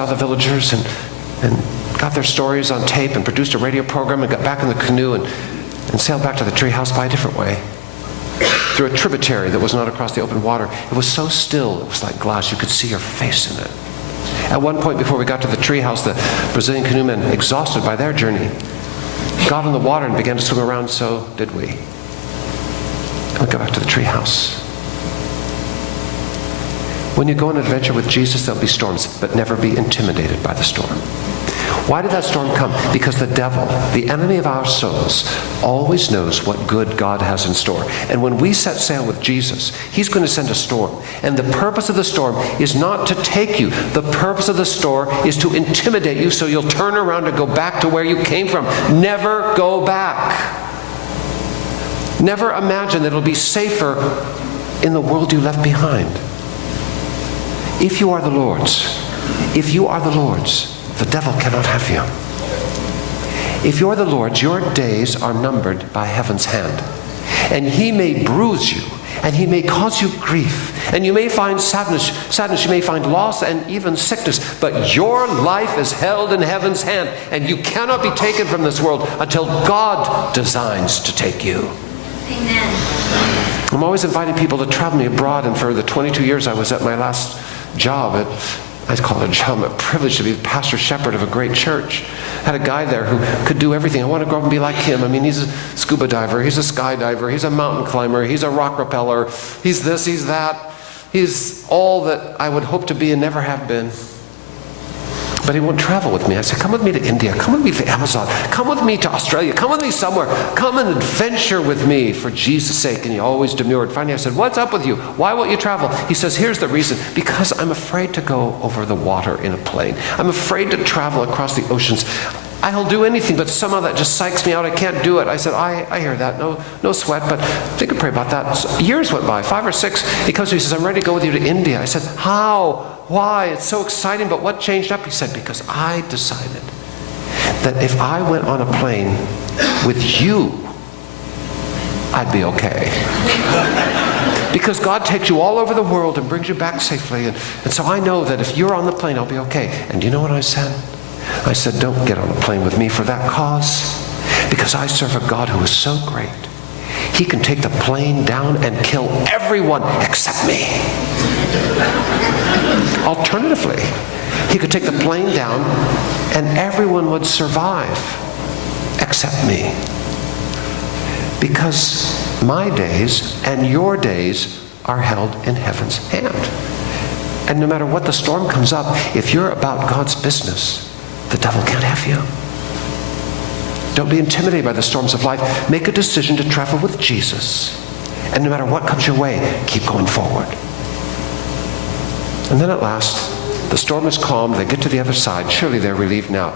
saw the villagers and got their stories on tape and produced a radio program and got back in the canoe and sailed back to the treehouse by a different way, through a tributary that was not across the open water. It was so still, it was like glass. You could see your face in it. At one point before we got to the treehouse, the Brazilian canoemen, exhausted by their journey, got in the water and began to swim around. So did we. And we got back to the treehouse. When you go on an adventure with Jesus, there'll be storms, but never be intimidated by the storm. Why did that storm come? Because the devil, the enemy of our souls, always knows what good God has in store. And when we set sail with Jesus, he's going to send a storm. And the purpose of the storm is not to take you. The purpose of the storm is to intimidate you so you'll turn around and go back to where you came from. Never go back. Never imagine that it'll be safer in the world you left behind. If you are the Lord's, the devil cannot have you. If you're the Lord's, your days are numbered by heaven's hand. And he may bruise you, and he may cause you grief, and you may find sadness, you may find loss and even sickness, but your life is held in heaven's hand, and you cannot be taken from this world until God designs to take you. Amen. I'm always inviting people to travel me abroad, and for the 22 years I was at my last job I call it a job, a privilege to be the pastor shepherd of a great church. I had a guy there who could do everything. I want to grow up and be like him. I mean, he's a scuba diver, he's a skydiver, he's a mountain climber, he's a rock rappeller, he's this, he's that. He's all that I would hope to be and never have been. But he won't travel with me. I said, come with me to India, come with me to Amazon, come with me to Australia, come with me somewhere, come and adventure with me for Jesus' sake. And he always demurred. Finally I said, what's up with you? Why won't you travel? He says, here's the reason. Because I'm afraid to go over the water in a plane. I'm afraid to travel across the oceans. I'll do anything, but somehow that just psychs me out. I can't do it. I said, I hear that. No sweat, but think and pray about that. So years went by, 5 or 6. He comes to me, he says, I'm ready to go with you to India. I said, how? Why? It's so exciting, but what changed up? He said, because I decided that if I went on a plane with you, I'd be okay. Because God takes you all over the world and brings you back safely. And so I know that if you're on the plane, I'll be okay. And do you know what I said? I said, don't get on a plane with me for that cause. Because I serve a God who is so great. He can take the plane down and kill everyone except me. Alternatively, he could take the plane down and everyone would survive except me. Because my days and your days are held in heaven's hand. And no matter what the storm comes up, if you're about God's business, the devil can't have you. Don't be intimidated by the storms of life. Make a decision to travel with Jesus. And no matter what comes your way, keep going forward. And then at last, the storm is calmed. They get to the other side. Surely they're relieved now.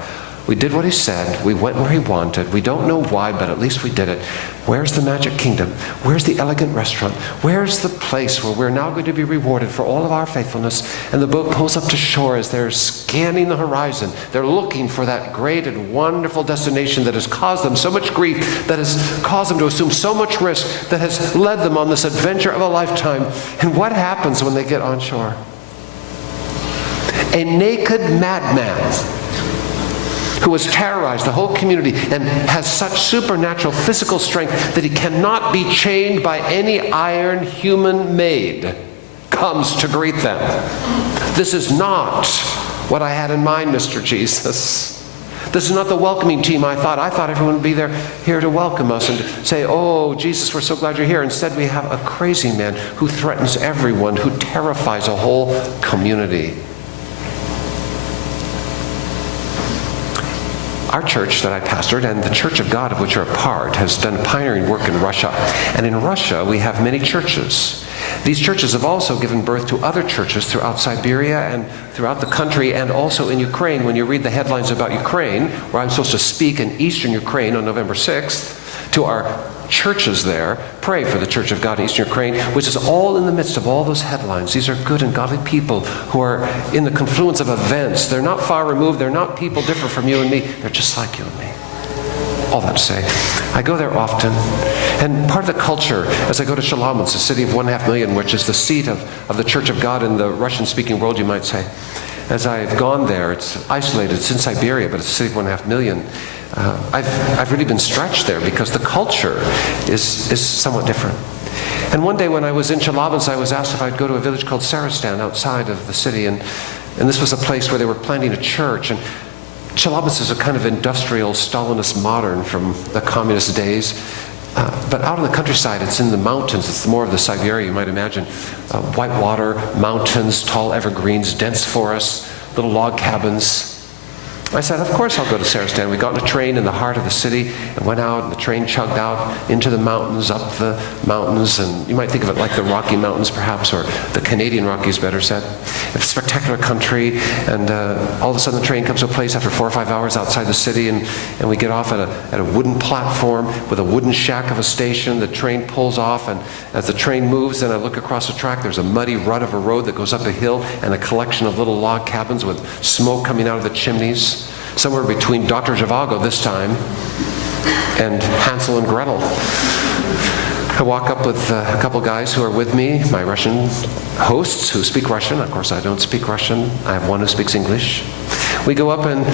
We did what he said. We went where he wanted. We don't know why, but at least we did it. Where's the magic kingdom? Where's the elegant restaurant? Where's the place where we're now going to be rewarded for all of our faithfulness? And the boat pulls up to shore as they're scanning the horizon. They're looking for that great and wonderful destination that has caused them so much grief, that has caused them to assume so much risk, that has led them on this adventure of a lifetime. And what happens when they get on shore? A naked madman who has terrorized the whole community and has such supernatural physical strength that he cannot be chained by any iron human made, comes to greet them. This is not what I had in mind, Mr. Jesus. This is not the welcoming team I thought. I thought everyone would be there here to welcome us and to say, oh, Jesus, we're so glad you're here. Instead, we have a crazy man who threatens everyone, who terrifies a whole community. Our church that I pastored and the Church of God of which you're a part has done pioneering work in Russia. And in Russia, we have many churches. These churches have also given birth to other churches throughout Siberia and throughout the country and also in Ukraine. When you read the headlines about Ukraine, where I'm supposed to speak in eastern Ukraine on November 6th, to our churches there, pray for the Church of God in Eastern Ukraine, which is all in the midst of all those headlines. These are good and godly people who are in the confluence of events. They're not far removed. They're not people different from you and me. They're just like you and me. All that to say, I go there often, and part of the culture, as I go to Shalamuts, a city of 1.5 million, which is the seat of the Church of God in the Russian-speaking world, you might say, as I've gone there, it's isolated. It's in Siberia, but it's a city of 1.5 million. I've really been stretched there because the culture is somewhat different. And one day when I was in Chelyabinsk, I was asked if I'd go to a village called Sarastan outside of the city, and this was a place where they were planting a church. And Chelyabinsk is a kind of industrial Stalinist modern from the communist days. But out in the countryside, it's in the mountains. It's more of the Siberia, you might imagine. White water, mountains, tall evergreens, dense forests, little log cabins. I said, of course I'll go to Sarastan. We got in a train in the heart of the city and went out, and the train chugged out into the mountains, up the mountains, and you might think of it like the Rocky Mountains perhaps, or the Canadian Rockies, better said. It's a spectacular country, and all of a sudden the train comes to a place after 4 or 5 hours outside the city, and we get off at a wooden platform with a wooden shack of a station. The train pulls off, and as the train moves, then I look across the track, there's a muddy rut of a road that goes up a hill, and a collection of little log cabins with smoke coming out of the chimneys. Somewhere between Dr. Zhivago this time and Hansel and Gretel. I walk up with a couple guys who are with me, my Russian hosts who speak Russian. Of course, I don't speak Russian. I have one who speaks English. We go up and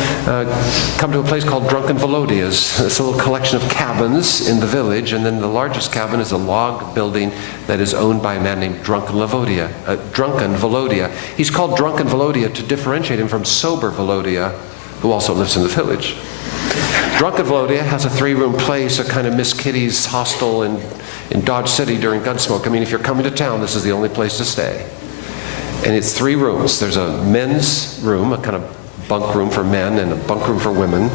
come to a place called Drunken Volodya's. It's a little collection of cabins in the village, and then the largest cabin is a log building that is owned by a man named Drunken Volodya. He's called Drunken Volodya to differentiate him from Sober Volodya, who also lives in the village. Drunken Volodya has a 3-room place, a kind of Miss Kitty's hostel in Dodge City during Gunsmoke. I mean, if you're coming to town, this is the only place to stay. And it's 3 rooms. There's a men's room, a kind of bunk room for men, and a bunk room for women,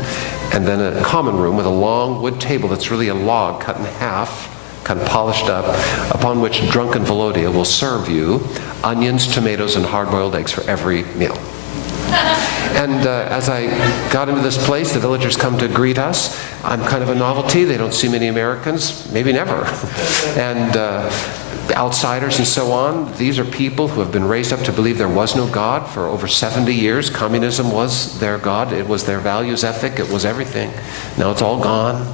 and then a common room with a long wood table that's really a log cut in half, kind of polished up, upon which Drunken Volodya will serve you onions, tomatoes, and hard-boiled eggs for every meal. And as I got into this place, the villagers come to greet us. I'm kind of a novelty. They don't see many Americans, maybe never. And outsiders and so on. These are people who have been raised up to believe there was no God for over 70 years. Communism was their God. It was their values ethic. It was everything. Now it's all gone.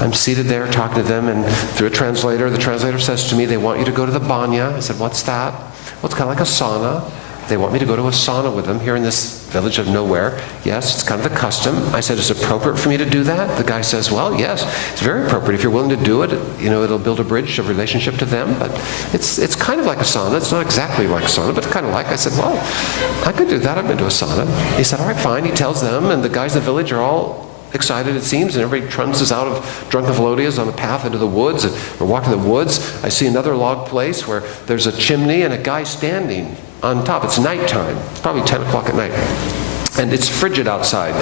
I'm seated there talking to them, and through a translator, the translator says to me, they want you to go to the banya. I said, what's that? Well, it's kind of like a sauna. They want me to go to a sauna with them here in this village of nowhere. Yes, it's kind of the custom. I said, is it appropriate for me to do that? The guy says, well, yes, it's very appropriate. If you're willing to do it, you know, it'll build a bridge of relationship to them. But it's kind of like a sauna. It's not exactly like a sauna, but kind of like. I said, well, I could do that. I've been to a sauna. He said, all right, fine. He tells them, and the guys in the village are all excited, it seems, and everybody trundles out of Drunken Volodya's on a path into the woods, and we're walking the woods. I see another log place where there's a chimney and a guy standing on top. It's nighttime. It's probably 10 o'clock at night. And it's frigid outside.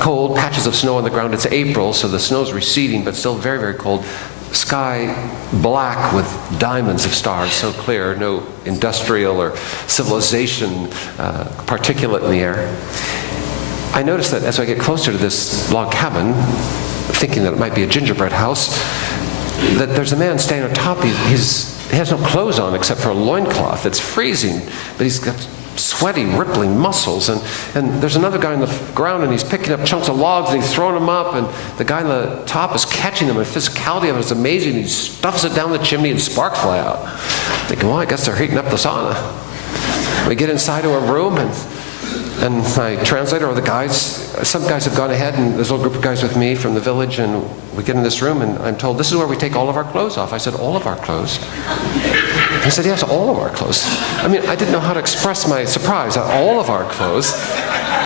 Cold, patches of snow on the ground. It's April, so the snow's receding, but still very, very cold. Sky black with diamonds of stars, so clear, no industrial or civilization particulate in the air. I noticed that as I get closer to this log cabin, thinking that it might be a gingerbread house, that there's a man standing on top. He has no clothes on except for a loincloth. It's freezing, but he's got sweaty, rippling muscles. And there's another guy on the ground, and he's picking up chunks of logs, and he's throwing them up, and the guy on the top is catching them. And the physicality of it is amazing. He stuffs it down the chimney, and sparks fly out. Thinking, well, I guess they're heating up the sauna. We get inside to a room, and my translator, or the guys, some guys have gone ahead, and there's a little group of guys with me from the village, and we get in this room, and I'm told, this is where we take all of our clothes off. I said, all of our clothes? He said, yes, all of our clothes. I mean, I didn't know how to express my surprise. All of our clothes.